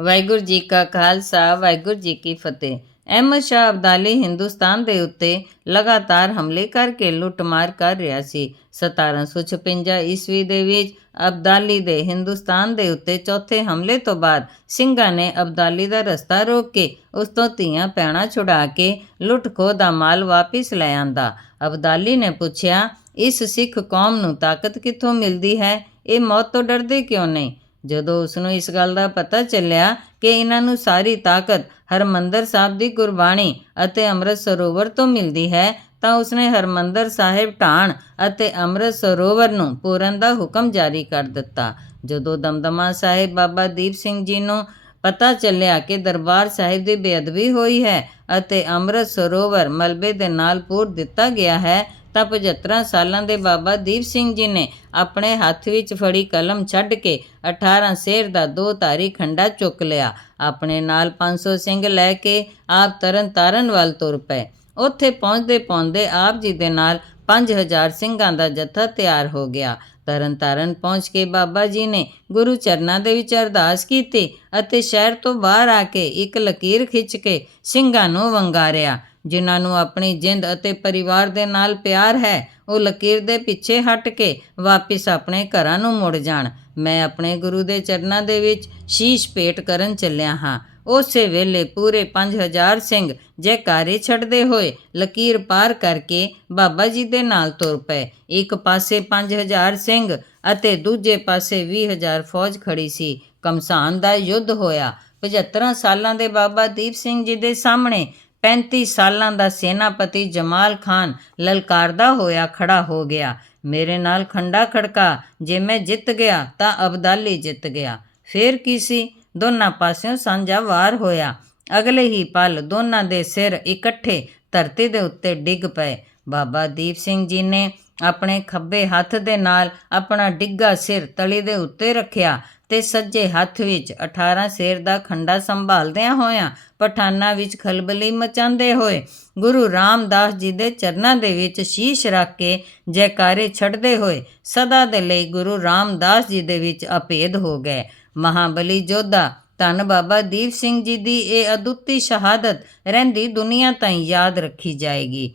ਵਾਹਿਗੁਰੂ ਜੀ ਕਾ ਖਾਲਸਾ, ਵਾਹਿਗੁਰੂ ਜੀ ਕੀ ਫਤਿਹ। ਅਹਿਮਦ ਸ਼ਾਹ ਅਬਦਾਲੀ ਹਿੰਦੁਸਤਾਨ ਦੇ ਉੱਤੇ ਲਗਾਤਾਰ ਹਮਲੇ ਕਰਕੇ ਲੁੱਟਮਾਰ ਕਰ ਰਿਹਾ ਸੀ। 1756 ਈਸਵੀ ਦੇ ਵਿੱਚ ਅਬਦਾਲੀ ਦੇ ਹਿੰਦੁਸਤਾਨ ਦੇ ਉੱਤੇ ਚੌਥੇ ਹਮਲੇ ਤੋਂ ਬਾਅਦ ਸਿੰਘਾਂ ਨੇ ਅਬਦਾਲੀ ਦਾ ਰਸਤਾ ਰੋਕ ਕੇ ਉਸ ਤੋਂ ਧੀਆਂ ਪੈਣਾ ਛੁਡਾ ਕੇ ਲੁੱਟ ਖੋਹ ਦਾ ਮਾਲ ਵਾਪਿਸ ਲੈ ਆਂਦਾ। ਅਬਦਾਲੀ ਨੇ ਪੁੱਛਿਆ, ਇਸ ਸਿੱਖ ਕੌਮ ਨੂੰ ਤਾਕਤ ਕਿੱਥੋਂ ਮਿਲਦੀ ਹੈ? ਇਹ ਮੌਤ ਤੋਂ ਡਰਦੇ ਕਿਉਂ ਨਹੀਂ ਜਦੋਂ ਉਸ ਨੂੰ ਇਸ ਗੱਲ ਦਾ ਪਤਾ ਚੱਲਿਆ ਕਿ ਇਹਨਾਂ ਨੂੰ ਸਾਰੀ ਤਾਕਤ ਹਰਮੰਦਰ ਸਾਹਿਬ ਦੀ ਗੁਰਬਾਣੀ ਅਤੇ ਅੰਮ੍ਰਿਤ ਸਰੋਵਰ ਤੋਂ ਮਿਲਦੀ ਹੈ, ਤਾਂ ਉਸਨੇ ਹਰਮੰਦਰ ਸਾਹਿਬ ਢਾਣ ਅਤੇ ਅੰਮ੍ਰਿਤ ਸਰੋਵਰ ਨੂੰ ਪੂਰਨ ਦਾ ਹੁਕਮ ਜਾਰੀ ਕਰ ਦਿੱਤਾ। ਜਦੋਂ ਦਮਦਮਾ ਸਾਹਿਬ ਬਾਬਾ ਦੀਪ ਸਿੰਘ ਜੀ ਨੂੰ ਪਤਾ ਚੱਲਿਆ ਕਿ ਦਰਬਾਰ ਸਾਹਿਬ ਦੀ ਬੇਅਦਬੀ ਹੋਈ ਹੈ ਅਤੇ ਅੰਮ੍ਰਿਤ ਸਰੋਵਰ ਮਲਬੇ ਦੇ ਨਾਲ ਪੂਰ ਦਿੱਤਾ ਗਿਆ ਹੈ ਤਾਂ 75 ਸਾਲਾਂ ਦੇ ਬਾਬਾ ਦੀਪ ਸਿੰਘ ਜੀ ਨੇ ਆਪਣੇ ਹੱਥ ਵਿੱਚ ਫੜੀ ਕਲਮ ਛੱਡ ਕੇ 18 ਸੇਰ ਦਾ ਦੋ ਧਾਰੀ ਖੰਡਾ ਚੁੱਕ ਲਿਆ। ਆਪਣੇ ਨਾਲ 500 ਸਿੰਘ ਲੈ ਕੇ ਆਪ ਤਰਨ ਤਾਰਨ ਵੱਲ ਤੁਰ ਪਏ। ਉੱਥੇ ਪਹੁੰਚਦੇ ਪਹੁੰਚਦੇ ਆਪ ਜੀ ਦੇ ਨਾਲ 5000 ਸਿੰਘਾਂ ਦਾ ਜੱਥਾ ਤਿਆਰ ਹੋ ਗਿਆ। ਤਰਨ ਤਾਰਨ ਪਹੁੰਚ ਕੇ ਬਾਬਾ ਜੀ ਨੇ ਗੁਰੂ ਚਰਨਾਂ ਦੇ ਵਿੱਚ ਅਰਦਾਸ ਕੀਤੀ ਅਤੇ ਸ਼ਹਿਰ ਤੋਂ ਬਾਹਰ ਆ ਕੇ ਇੱਕ ਲਕੀਰ ਖਿੱਚ ਕੇ ਸਿੰਘਾਂ ਨੂੰ ਵੰਗਾਰਿਆ। ਜਿਨ੍ਹਾਂ ਨੂੰ ਆਪਣੀ ਜਿੰਦ ਅਤੇ ਪਰਿਵਾਰ ਦੇ ਨਾਲ ਪਿਆਰ ਹੈ, ਉਹ ਲਕੀਰ ਦੇ ਪਿੱਛੇ ਹਟ ਕੇ ਵਾਪਿਸ ਆਪਣੇ ਘਰਾਂ ਨੂੰ ਮੁੜ ਜਾਣ। ਮੈਂ ਆਪਣੇ ਗੁਰੂ ਦੇ ਚਰਨਾਂ ਦੇ ਵਿੱਚ ਸ਼ੀਸ਼ ਭੇਟ ਕਰਨ ਚੱਲਿਆ ਹਾਂ। ਉਸੇ ਵੇਲੇ ਪੂਰੇ 5000 ਸਿੰਘ ਜੈਕਾਰੇ ਛੱਡਦੇ ਹੋਏ ਲਕੀਰ ਪਾਰ ਕਰਕੇ ਬਾਬਾ ਜੀ ਦੇ ਨਾਲ ਤੁਰ ਪਏ। ਇੱਕ ਪਾਸੇ 5000 ਸਿੰਘ ਅਤੇ ਦੂਜੇ ਪਾਸੇ 20000 ਫੌਜ ਖੜੀ ਸੀ। ਕਮਸਾਨ ਦਾ ਯੁੱਧ ਹੋਇਆ। 75 ਸਾਲਾਂ ਦੇ ਬਾਬਾ ਦੀਪ ਸਿੰਘ ਜੀ ਦੇ ਸਾਹਮਣੇ 35 ਸਾਲਾਂ ਦਾ ਸੈਨਾਪਤੀ ਜਮਾਲ ਖਾਨ ਲਲਕਾਰਦਾ ਹੋਇਆ ਖੜਾ ਹੋ ਗਿਆ। ਮੇਰੇ ਨਾਲ ਖੰਡਾ ਖੜਕਾ, ਜੇ ਮੈਂ ਜਿੱਤ ਗਿਆ ਤਾਂ ਅਬਦਾਲੀ ਜਿੱਤ ਗਿਆ। ਫੇਰ ਕੀ ਸੀ? ਦੋਨਾਂ ਪਾਸਿਓਂ ਸਾਂਝਾ ਵਾਰ ਹੋਇਆ। ਅਗਲੇ ਹੀ ਪਲ ਦੋਨਾਂ ਦੇ ਸਿਰ ਇਕੱਠੇ ਧਰਤੀ ਦੇ ਉੱਤੇ ਡਿੱਗ ਪਏ। ਬਾਬਾ ਦੀਪ ਸਿੰਘ ਜੀ ਨੇ ਆਪਣੇ ਖੱਬੇ ਹੱਥ ਦੇ ਨਾਲ ਆਪਣਾ ਡਿੱਗਾ ਸਿਰ ਤਲੀ ਦੇ ਉੱਤੇ ਰੱਖਿਆ ਤੇ ਸੱਜੇ ਹੱਥ ਵਿੱਚ 18 ਸਿਰ ਦਾ ਖੰਡਾ ਸੰਭਾਲਦਿਆਂ ਹੋਇਆਂ ਪਠਾਨਾਂ ਵਿੱਚ ਖਲਬਲੀ ਮਚਾਉਂਦੇ ਹੋਏ ਗੁਰੂ ਰਾਮਦਾਸ ਜੀ ਦੇ ਚਰਨਾਂ ਦੇ ਵਿੱਚ ਸ਼ੀਸ਼ ਰੱਖ ਕੇ ਜੈਕਾਰੇ ਛੱਡਦੇ ਹੋਏ ਸਦਾ ਦੇ ਲਈ ਗੁਰੂ ਰਾਮਦਾਸ ਜੀ ਦੇ ਵਿੱਚ ਅਪੇਧ ਹੋ ਗਏ। ਮਹਾਬਲੀ ਯੋਧਾ, ਧੰਨ ਬਾਬਾ ਦੀਪ ਸਿੰਘ ਜੀ ਦੀ ਇਹ ਅਦੁੱਤੀ ਸ਼ਹਾਦਤ ਰਹਿੰਦੀ ਦੁਨੀਆ ਤਾਈਂ ਯਾਦ ਰੱਖੀ ਜਾਏਗੀ।